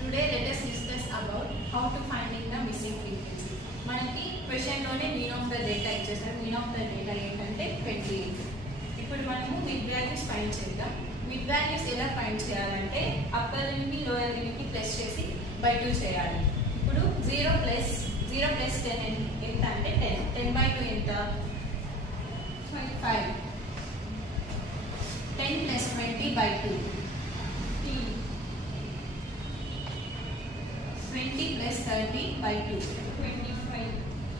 Today let us discuss about how to finding the missing frequency. మనకి question లోనే mean of the data ఇచ్చేసారు. Mean of the data ఏంటంటే 28. ఇప్పుడు మనము mid values find చేద్దాం. Mid values ఎలా find చేయాలంటే అప్పర్ లిమిట్ ని లోయర్ లిమిట్ ని ప్లస్ చేసి బై 2 చేయాలి. ఇప్పుడు 0 ప్లస్ 10 ఎంత అంటే 10. 10 బై 2 ఎంత? 5. 10 plus 20 by 2. 20 plus 30 by 2.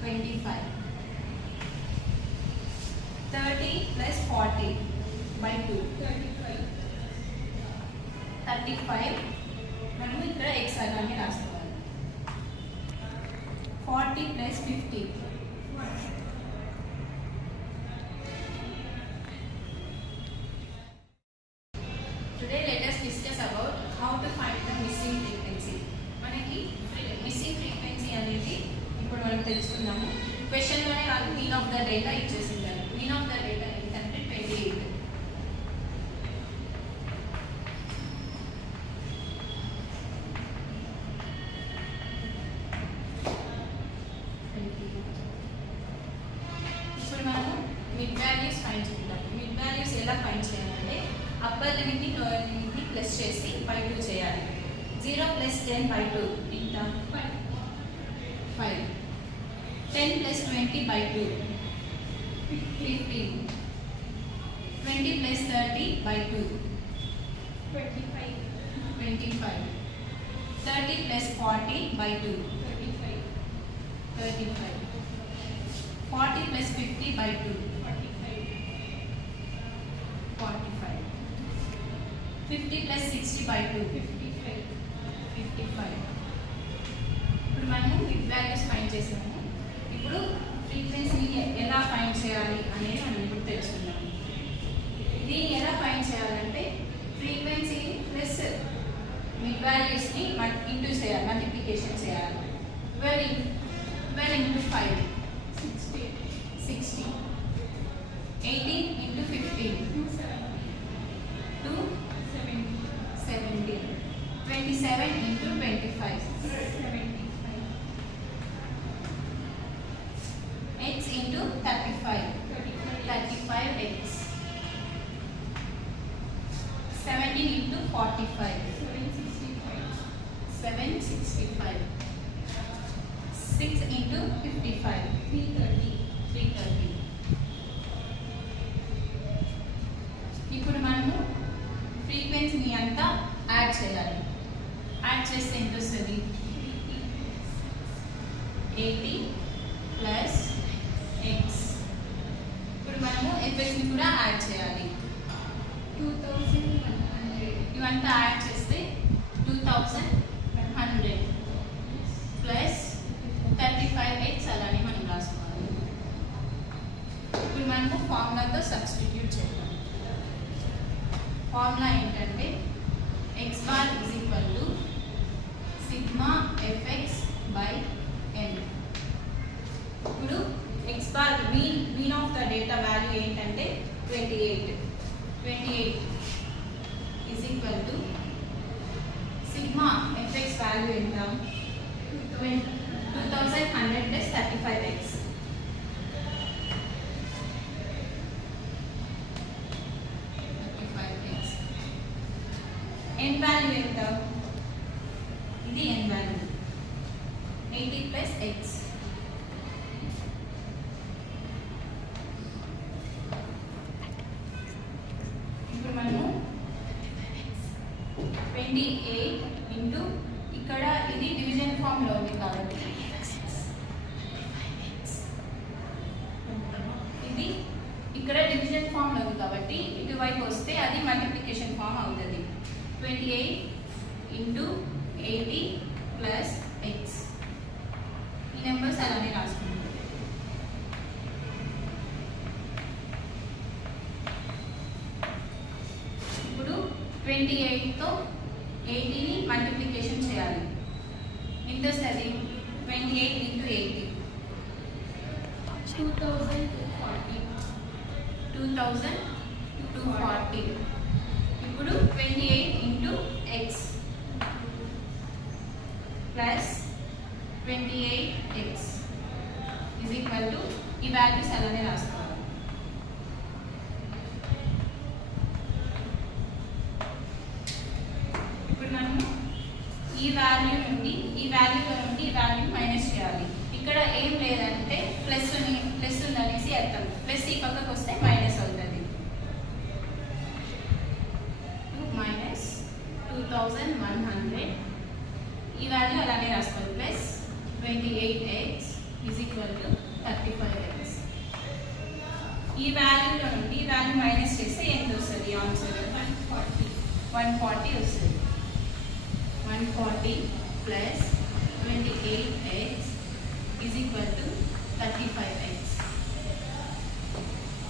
25. 30 plus 40 by 2. 35. మనము ఇక్కడ x అలానే రాసుకోవాలి. 40 plus 50. Today let us discuss about how to find the missing frequency. మనకి మిస్సింగ్ ఫ్రీక్వెన్సీ అనేది ఇప్పుడు మనం తెలుసుకున్నాము. క్వశ్చన్ లోనే వాళ్ళు మీన్ ఆఫ్ ద డేటా ఇచ్చేసింటారు. మీన్ ఆఫ్ ద డేటా ఏంటంటే 28. ఇప్పుడు మనము మిడ్ వాల్యూస్ ఫైండ్ చేద్దాం. మిడ్ వాల్యూస్ ఎలా ఫైండ్ చేయాలంటే అప్పర్ లిమిట్ ని లోయర్ లిమిట్ ని ప్లస్ చేసి బై 2 చేయాలి. 0 plus 10 by 2 ఎంత? 5. 10 plus 20 by 2 15. 20 plus 30 by 2 25. 30 plus 40 by 2 35. 40 plus 50 by 2 45. 50 plus 60 by 2 55. ఇప్పుడు మనము మిడ్ వాల్యూస్ ఫైండ్ చేసాము. ఇప్పుడు ఫ్రీక్వెన్సీని ఎలా ఫైండ్ చేయాలి అనేది మనం ఇప్పుడు తెలుసుకుందాము. దీన్ని ఎలా ఫైండ్ చేయాలంటే ఫ్రీక్వెన్సీ ప్లస్ మిడ్ వాల్యూస్ని ఇంటూ చేయాలి, మల్టిప్లికేషన్ చేయాలి. 12 into 5 60. 18 into 15 270. 27 into 25 75. X into 35 35x. 17 into 45 765. 6 into 55 330. ఇప్పుడు మనము ఫ్రీక్వెన్సీని అంతా యాడ్ చేయాలి. యాడ్ చేస్తే ఎంత వస్తుంది? 80 ప్లస్ ఎక్స్. ఇప్పుడు మనము ఎఫ్ఎక్స్ని కూడా యాడ్ చేయాలి. 2100. ఇవంతా యాడ్ చేస్తే 2100 ప్లస్ 35x అలానే మనం రాసుకోవాలి. ఇప్పుడు మనము ఫార్ములాతో సబ్స్టిట్యూట్ చేద్దాం. ఫార్ములా ఏంటంటే x bar is equal to sigma fx by n. ఇప్పుడు x bar mean of the data value ఏంటంటే 28 is equal to sigma fx value ఎంత? 2100 plus 35x. n value ఎంత? ఇది n value 80 plus x. ఇప్పుడు మనము 28 into ఇక్కడ ఇది division form లో ఉంది కాబట్టి ఇది ఇక్కడ డివిజన్ ఫామ్ లో ఉంది కాబట్టి ఇటువైపు వస్తే అది మల్టిప్లికేషన్ ఫామ్ అవుతుంది. 28 into 80 plus x. ఈ నెంబర్స్ అలానే రాసుకుంటాం. ఇప్పుడు 28తో 80ని మల్టిప్లికేషన్ చేయాలి. ఎంత వస్తుంది? 28 into 80 2240. ఇప్పుడు 28 into x plus 28x is equal to ఈ వాల్యూస్ అలానే రాసుకోవాలి. ఇప్పుడు మనము ఈ వాల్యూలో నుండి ఈ వాల్యూ మైనస్ చేయాలి. ఇక్కడ ఏం లేదంటే ప్లస్ ఉందనేసి అర్థం. ప్లస్ ఈ పక్కకు వస్తే మైనస్ అవుతుంది. మైనస్ 2100 ఈ వాల్యూ అలానే రాసుకోవాలి. Plus 28x is equal to 35x. ఈ వాల్యూలో నుండి ఈ వాల్యూ మైనస్ చేస్తే ఎంత వస్తుంది? ఆన్సర్ 140 వస్తుంది. 140 plus 28x is equal to 35x.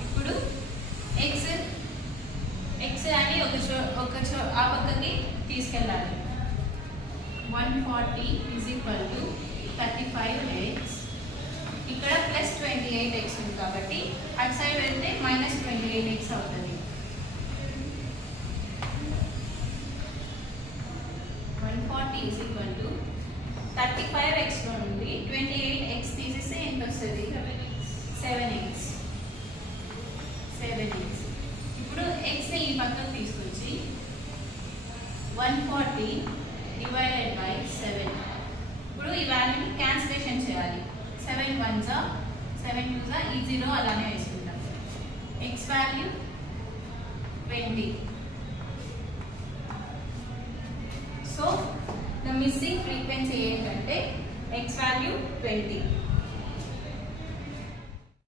ఇప్పుడు x అని ఆ పక్కకి తీసుకెళ్ళాలి. 140 ఈజ్ ఈక్వల్ టు 35x. ఇక్కడ ప్లస్ 28x ఉంది కాబట్టి అటు సైడ్ వెళ్తే మైనస్ 28x అవుతుంది. 140 ఈజ్ ఈక్వల్ టు 35x లో నుండి 28x తీసేస్తే ఎంత వస్తుంది? 7x. ఇప్పుడు x ని ఈ పక్కకు తీసుకొచ్చి 140 డివైడెడ్ బై 7. ఇప్పుడు ఈ వాల్యూని క్యాన్సిలేషన్ చేయాలి. 7 1 జా 7 2 జా ఈ 0 అలానే వేసుకుంటాం. x value 20. So the missing frequency ఏంటంటే x వాల్యూ 20.